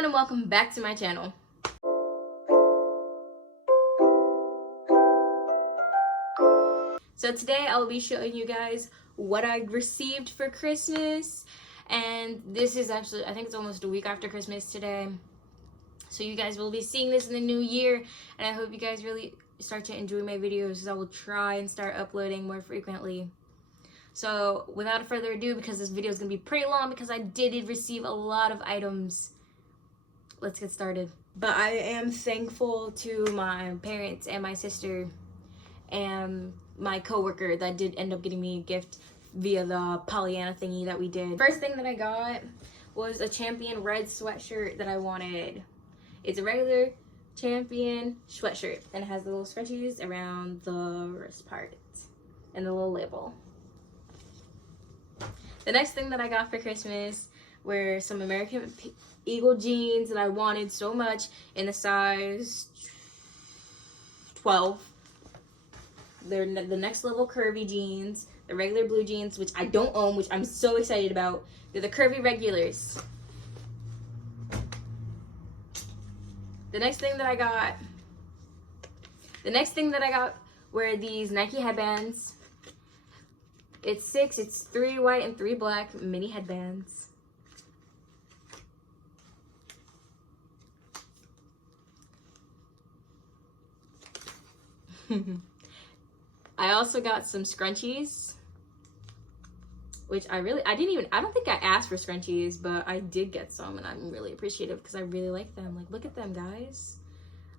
everyone and welcome back to my channel. So today I'll be showing you guys what I received for Christmas, and this is actually, I think it's almost a week after Christmas today. So you guys will be seeing this in the new year, and I hope you guys really start to enjoy my videos because I will try and start uploading more frequently. So without further ado, because this video is going to be pretty long because I did receive a lot of items, let's get started. But I am thankful to my parents and my sister and my coworker that did end up getting me a gift via the Pollyanna thingy that we did. First thing that I got was a Champion red sweatshirt that I wanted. It's a regular Champion sweatshirt and it has the little scrunchies around the wrist part and the little label. The next thing that I got for Christmas were some American Eagle jeans that I wanted so much in the size 12. They're the next level curvy jeans, the regular blue jeans, which I don't own, which I'm so excited about. They're the curvy regulars. The next thing that I got were these Nike headbands. It's 3 white and 3 black mini headbands. I also got some scrunchies, which I don't think I asked for scrunchies, but I did get some and I'm really appreciative because I really like them. Like, look at them, guys.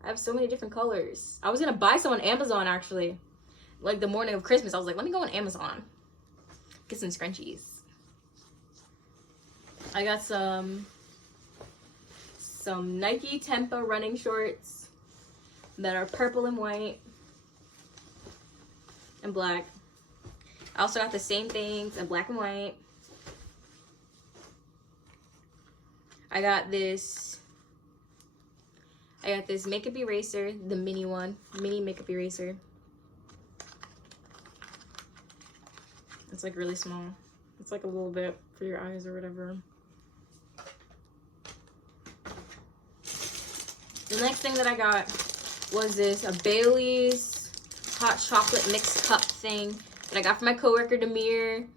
I have so many different colors. I was gonna buy some on Amazon actually. Like the morning of Christmas, I was like, let me go on Amazon, get some scrunchies. I got some Nike Tempo running shorts that are purple and white and black. I also got the same things in black and white. I got this makeup eraser, the mini makeup eraser. It's like really small. It's like a little bit for your eyes or whatever. The next thing that I got was a Bailey's hot chocolate mixed cup thing that I got from my coworker Demir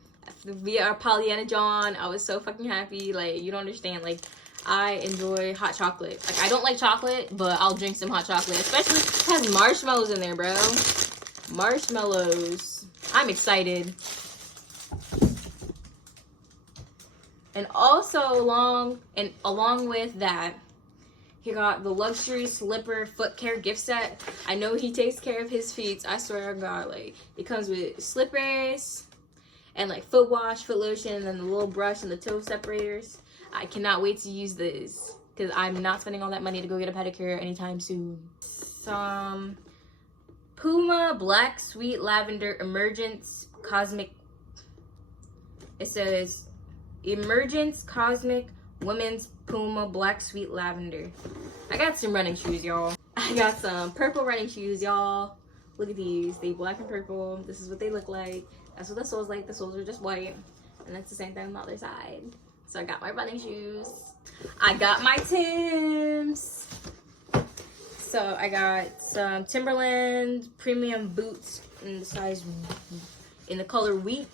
via our Pollyanna John. I was so fucking happy. Like, you don't understand. Like, I enjoy hot chocolate. Like, I don't like chocolate, but I'll drink some hot chocolate. Especially if it has marshmallows in there, bro. Marshmallows. I'm excited. And also along with that, he got the luxury slipper foot care gift set. I know he takes care of his feet. I swear to God, like, it comes with slippers and like foot wash, foot lotion, and the little brush and the toe separators. I cannot wait to use this because I'm not spending all that money to go get a pedicure anytime soon. Some Puma Black Sweet Lavender Emergence Cosmic. It says Emergence Cosmic Women's Puma Black Sweet Lavender. I got some running shoes, y'all. I got some purple running shoes, y'all. Look at these. They black and purple. This is what they look like. That's what the sole's like. The soles are just white. And that's the same thing on the other side. So I got my running shoes. I got my Timbs. So I got some Timberland premium boots in the color wheat.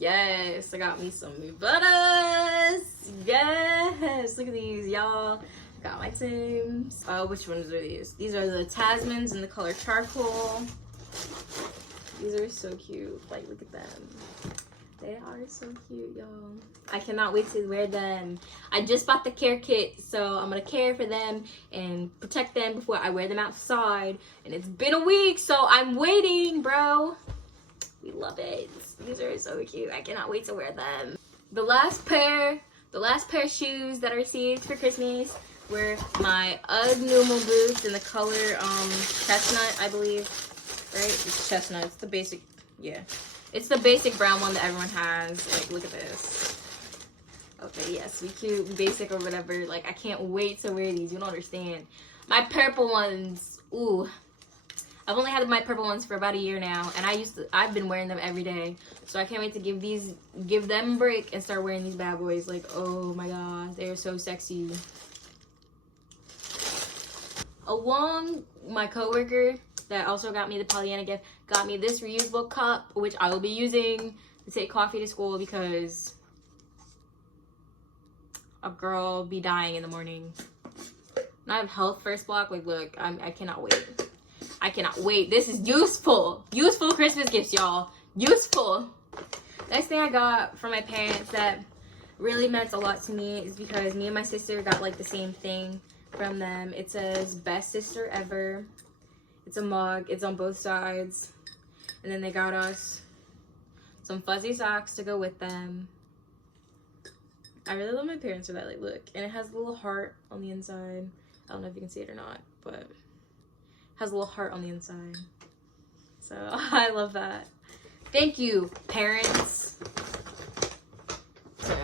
Yes, I got me some new butters. Yes, look at these, y'all. Got my Timbs. Which ones are these? These are the Tasmans in the color charcoal. These are so cute. Like, look at them. They are so cute, y'all. I cannot wait to wear them. I just bought the care kit, so I'm gonna care for them and protect them before I wear them outside. And it's been a week, so I'm waiting, bro. We love it. These are so cute. I cannot wait to wear them. The last pair of shoes that I received for Christmas were my UGG normal boots in the color chestnut, I believe. Right? It's chestnut. It's the basic, yeah. It's the basic brown one that everyone has. Like, look at this. Okay, yes, we cute, basic or whatever. Like, I can't wait to wear these. You don't understand. My purple ones, ooh. I've only had my purple ones for about a year now, and I've been wearing them every day. So I can't wait to give them a break and start wearing these bad boys. Like, oh my god, they're so sexy. Along, my coworker that also got me the Pollyanna gift got me this reusable cup, which I will be using to take coffee to school because a girl be dying in the morning. And I have health first block. Like, look, I cannot wait. I cannot wait. This is useful. Useful Christmas gifts, y'all. Useful. Next thing I got from my parents that really meant a lot to me is because me and my sister got like the same thing from them. It says best sister ever. It's a mug. It's on both sides. And then they got us some fuzzy socks to go with them. I really love my parents for that. Like, look. And it has a little heart on the inside. I don't know if you can see it or not, but it has a little heart on the inside. So I love that. Thank you, parents. So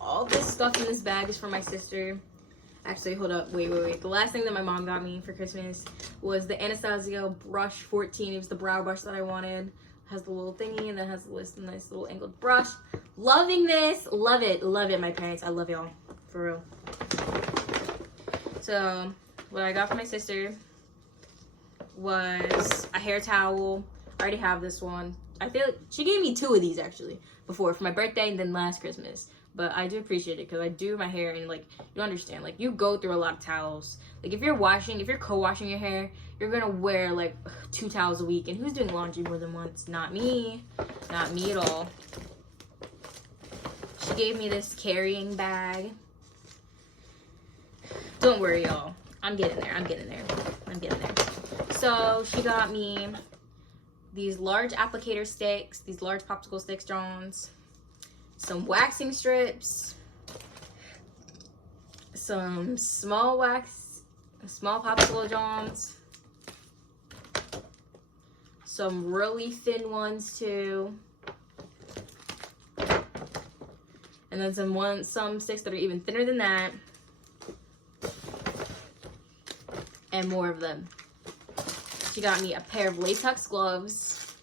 all this stuff in this bag is for my sister. Actually, hold up. Wait. The last thing that my mom got me for Christmas was the Anastasia Brush 14. It was the brow brush that I wanted. It has the little thingy and then has this nice little angled brush. Loving this. Love it. Love it, my parents. I love y'all. For real. So, what I got for my sister was a hair towel. I already have this one. I feel like she gave me 2 of these actually before for my birthday and then last Christmas. But I do appreciate it because I do my hair and like you understand, like you go through a lot of towels. Like if you're co-washing your hair, you're gonna wear like 2 towels a week. And who's doing laundry more than once? Not me. Not me at all. She gave me this carrying bag. Don't worry, y'all. I'm getting there. So she got me these large applicator sticks, these large popsicle sticks, Johns, some waxing strips, some small popsicle Johns, some really thin ones too, and then some sticks that are even thinner than that, and more of them. She got me a pair of latex gloves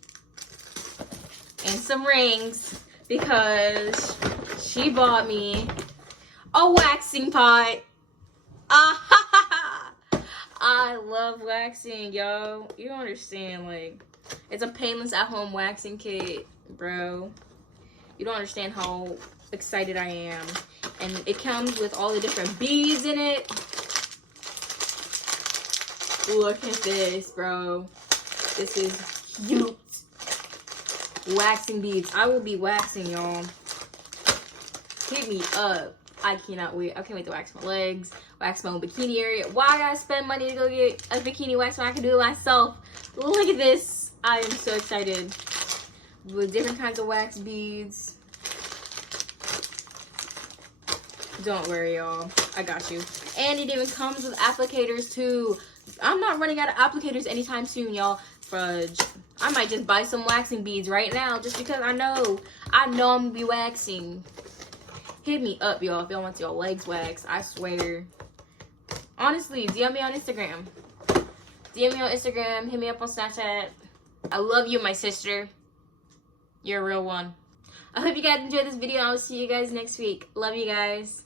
and some rings because she bought me a waxing pot. I love waxing, yo. You don't understand, like, it's a painless at-home waxing kit, bro. You don't understand how excited I am. And it comes with all the different beads in it. Look at this, bro. This is cute. Waxing beads. I will be waxing, y'all. Hit me up. I cannot wait. I can't wait to wax my legs, wax my own bikini area. Why I gotta spend money to go get a bikini wax when I can do it myself? Look at this. I am so excited. With different kinds of wax beads. Don't worry, y'all. I got you. And it even comes with applicators, too. I'm not running out of applicators anytime soon, y'all. Fudge. I might just buy some waxing beads right now just because I know I'm gonna be waxing. Hit me up, y'all, if y'all want your legs waxed. I swear. Honestly, DM me on Instagram. DM me on Instagram. Hit me up on Snapchat. I love you, my sister. You're a real one. I hope you guys enjoyed this video. I'll see you guys next week. Love you guys.